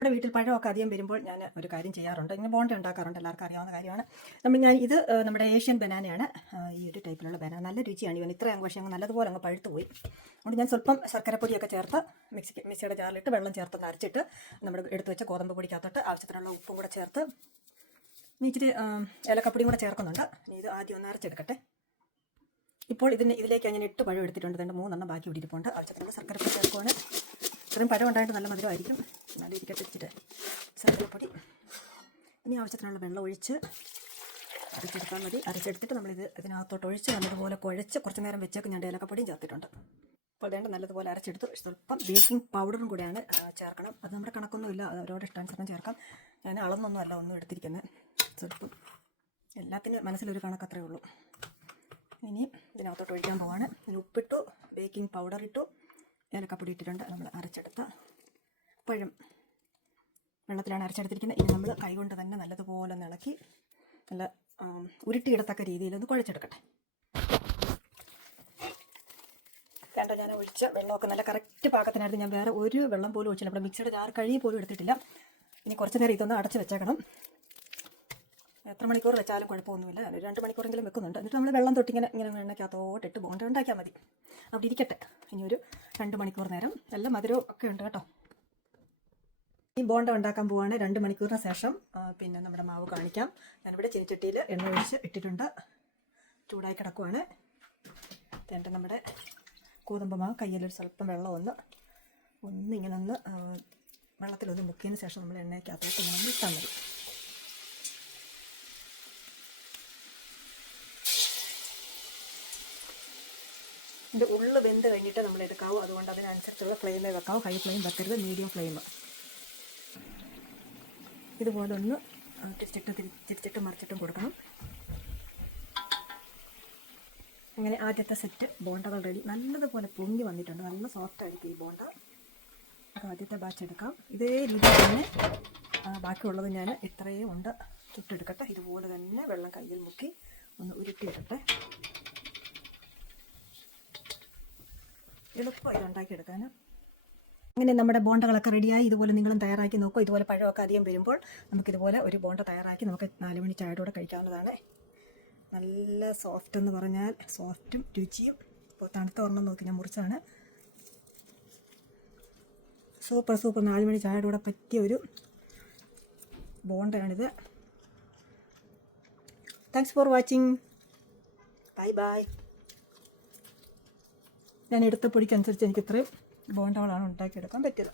നമ്മുടെ വീട്ടിൽ പഴമൊക്കെ അധികം വരുമ്പോൾ ഞാൻ ഒരു കാര്യം ചെയ്യാറുണ്ട്. ഇങ്ങനെ ബോണ്ട ഉണ്ടാക്കാറുണ്ട്. എല്ലാവർക്കും അറിയാവുന്ന കാര്യമാണ്. നമ്മൾ ഞാൻ ഇത് നമ്മുടെ ഏഷ്യൻ ബനാനയാണ്. ഈ ഒരു ടൈപ്പിലുള്ള ബനാന. നല്ല രുചിയാണ്. ഇവൻ ഇത്രയും പക്ഷേ അങ്ങ് നല്ലതുപോലെ അങ്ങ് പഴുത്തു പോയി അതുകൊണ്ട് ഞാൻ സ്വല്പം ശർക്കരപ്പൊടിയൊക്കെ ചേർത്ത് മിക്സി മിക്സിയുടെ ജാറിലിട്ട് വെള്ളം ചേർത്ത് അരച്ചിട്ട് നമ്മൾ എടുത്ത് വെച്ച ഗോതമ്പ് പൊടിക്കകത്തോട്ട് ആവശ്യത്തിനുള്ള ഉപ്പും കൂടെ ചേർത്ത് ഇച്ചിരി ഇലക്കപ്പൊടിയും കൂടെ ചേർക്കുന്നുണ്ട്. ഇത് ആദ്യം ഒന്ന് അരച്ചെടുക്കട്ടെ. ഇപ്പോൾ ഇതിന് ഇതിലേക്ക് ഞാൻ എട്ട് പഴം എടുത്തിട്ടുണ്ട്. രണ്ട് മൂന്നെണ്ണം ബാക്കി ഇവിടെ ഇരിപ്പുണ്ട്. ആവശ്യത്തിനുള്ള ശർക്കരപ്പൊടി ചേർക്കുവാണ്. ഇത്രയും പഴം ഉണ്ടായിട്ട് നല്ല മധുരമായിരിക്കും. നല്ല ഇരിക്കട്ടെ ഇച്ചിട്ട് ഇനി ആവശ്യത്തിനുള്ള വെള്ളം ഒഴിച്ച് അരച്ചെടുത്താൽ മതി. അരച്ചെടുത്തിട്ട് നമ്മളിത് ഇതിനകത്തോട്ട് ഒഴിച്ച് നല്ലതുപോലെ കുഴച്ച് കുറച്ച് നേരം വെച്ചേക്ക് ഞാൻ ഏലക്കപ്പൊടിയും ചേർത്തിട്ടുണ്ട്. അപ്പോൾ അതേണ്ട നല്ലതുപോലെ അരച്ചെടുത്ത്. സ്വല്പം ബേക്കിംഗ് പൗഡറും കൂടെയാണ് ചേർക്കണം. അത് നമ്മുടെ കണക്കൊന്നുമില്ല അത് അവരോട് ഇഷ്ടാനുസരണം ചേർക്കാം. ഞാൻ അളന്നൊന്നും അല്ല ഒന്നും എടുത്തിരിക്കുന്നത്. സ്വല്പം എല്ലാത്തിനും മനസ്സിലൊരു കണക്കത്രേ ഉള്ളൂ. ഇനി ഇതിനകത്തോട്ട് ഒഴിക്കാൻ പോവാണ്. ഇതിന് ഉപ്പിട്ടു ബേക്കിംഗ് പൗഡർ ഇട്ടു. ഏലക്കപ്പൊടി ഇട്ടിട്ടുണ്ട്. നമ്മൾ അരച്ചെടുത്ത പഴം വെള്ളത്തിലാണ് അരച്ചെടുത്തിരിക്കുന്നത്. ഇനി നമ്മൾ കൈകൊണ്ട് തന്നെ നല്ലതുപോലെ ഇളക്കി നല്ല ഉരുട്ടിയിടത്തക്ക രീതിയിൽ ഒന്ന് കുഴച്ചെടുക്കട്ടെ. വേണ്ട ഞാൻ ഒഴിച്ച വെള്ളമൊക്കെ നല്ല കറക്റ്റ് പാകത്തിനായിരുന്നു. ഞാൻ വേറെ ഒരു വെള്ളം പോലും ഒഴിച്ചില്ല. നമ്മുടെ മിക്സിയുടെ ജാർ കഴുകി പോലും എടുത്തിട്ടില്ല. ഇനി കുറച്ച് നേരം ഇതൊന്ന് അടച്ച് വെച്ചേക്കണം. എത്ര മണിക്കൂർ വെച്ചാലും കുഴപ്പമൊന്നുമില്ല. രണ്ട് മണിക്കൂറെങ്കിലും വെക്കുന്നുണ്ട്. എന്നിട്ട് നമ്മൾ വെള്ളം തൊട്ടിങ്ങനെ ഇങ്ങനെ എണ്ണയ്ക്കകത്തോട്ട് ഇട്ട് ബോണ്ട ഉണ്ടാക്കിയാൽ മതി. അവിടെ ഇരിക്കട്ടെ. ഇനി ഒരു രണ്ട് മണിക്കൂർ നേരം നല്ല മധുരവും ഒക്കെ ഉണ്ട് കേട്ടോ. ഈ ബോണ്ട ഉണ്ടാക്കാൻ പോവാണ് രണ്ട് മണിക്കൂറിന് ശേഷം. പിന്നെ നമ്മുടെ മാവ് കാണിക്കാം. ഞാനിവിടെ ചീനിച്ചട്ടിയിൽ എണ്ണ ഒഴിച്ച് ഇട്ടിട്ടുണ്ട്. ചൂടായി കിടക്കുവാണ്. വേണ്ട നമ്മുടെ ഗോതമ്പ് മാവ്. കയ്യിലൊരു സ്വല്പം വെള്ളം ഒന്ന് ഒന്നിങ്ങനെ ഒന്ന് വെള്ളത്തിലൊന്ന് മുക്കിയതിന് ശേഷം നമ്മൾ എണ്ണയ്ക്കകത്തോട്ട് ഇങ്ങനെ ഇട്ടാൽ മതി. ഇത് ഉള്ളു വെന്ത് കഴിഞ്ഞിട്ട് നമ്മൾ എടുക്കാവൂ. അതുകൊണ്ട് അതിനനുസരിച്ചുള്ള ഫ്ലെയിമേ വെക്കാവൂ ഹൈ ഫ്ലെയിം വെക്കരുത് മീഡിയം ഫ്ലെയിം ഇതുപോലെ ഒന്ന് തിരിച്ചിട്ട് തിരി- തിരിച്ചിട്ട് മറിച്ചിട്ടും കൊടുക്കണം. അങ്ങനെ ആദ്യത്തെ സെറ്റ് ബോണ്ടകൾ റെഡി നല്ലതുപോലെ പൊങ്ങി വന്നിട്ടുണ്ട്. നല്ല സോഫ്റ്റ് ആയിരിക്കും ഈ ബോണ്ട അപ്പോൾ ആദ്യത്തെ ബാച്ച് എടുക്കാം. ഇതേ രീതിയിൽ തന്നെ ബാക്കിയുള്ളത് ഞാൻ ഇത്രയും ഉണ്ട്. ചുട്ടെടുക്കട്ടെ. ഇതുപോലെ തന്നെ വെള്ളം കയ്യിൽ മുക്കി ഒന്ന് ഉരുട്ടിയിടട്ടെ എളുപ്പം ഇത് ഉണ്ടാക്കിയെടുക്കാൻ അങ്ങനെ നമ്മുടെ ബോണ്ടകളൊക്കെ റെഡിയായി. ഇതുപോലെ നിങ്ങളും തയ്യാറാക്കി നോക്കുക ഇതുപോലെ പഴമൊക്കെ അധികം വരുമ്പോൾ നമുക്കിതുപോലെ ഒരു ബോണ്ട തയ്യാറാക്കി നമുക്ക് നാല് മണി ചായയോടെ കഴിക്കാവുന്നതാണ്. നല്ല സോഫ്റ്റ് എന്ന് പറഞ്ഞാൽ സോഫ്റ്റും രുചിയും. ഇപ്പോൾ തണുത്ത ഒരെണ്ണം നോക്കി ഞാൻ മുറിച്ചാണ്. സൂപ്പർ സൂപ്പർ നാല് മണി ചായയുടെ കൂടെ പറ്റിയ ഒരു ബോണ്ടയാണിത്. Thanks for watching bye bye ഞാൻ എടുത്ത പൊടിക്കനുസരിച്ച് എനിക്ക് ഇത്രയും ബോണ്ടകളാണ് ഉണ്ടാക്കിയെടുക്കാൻ പറ്റിയത്.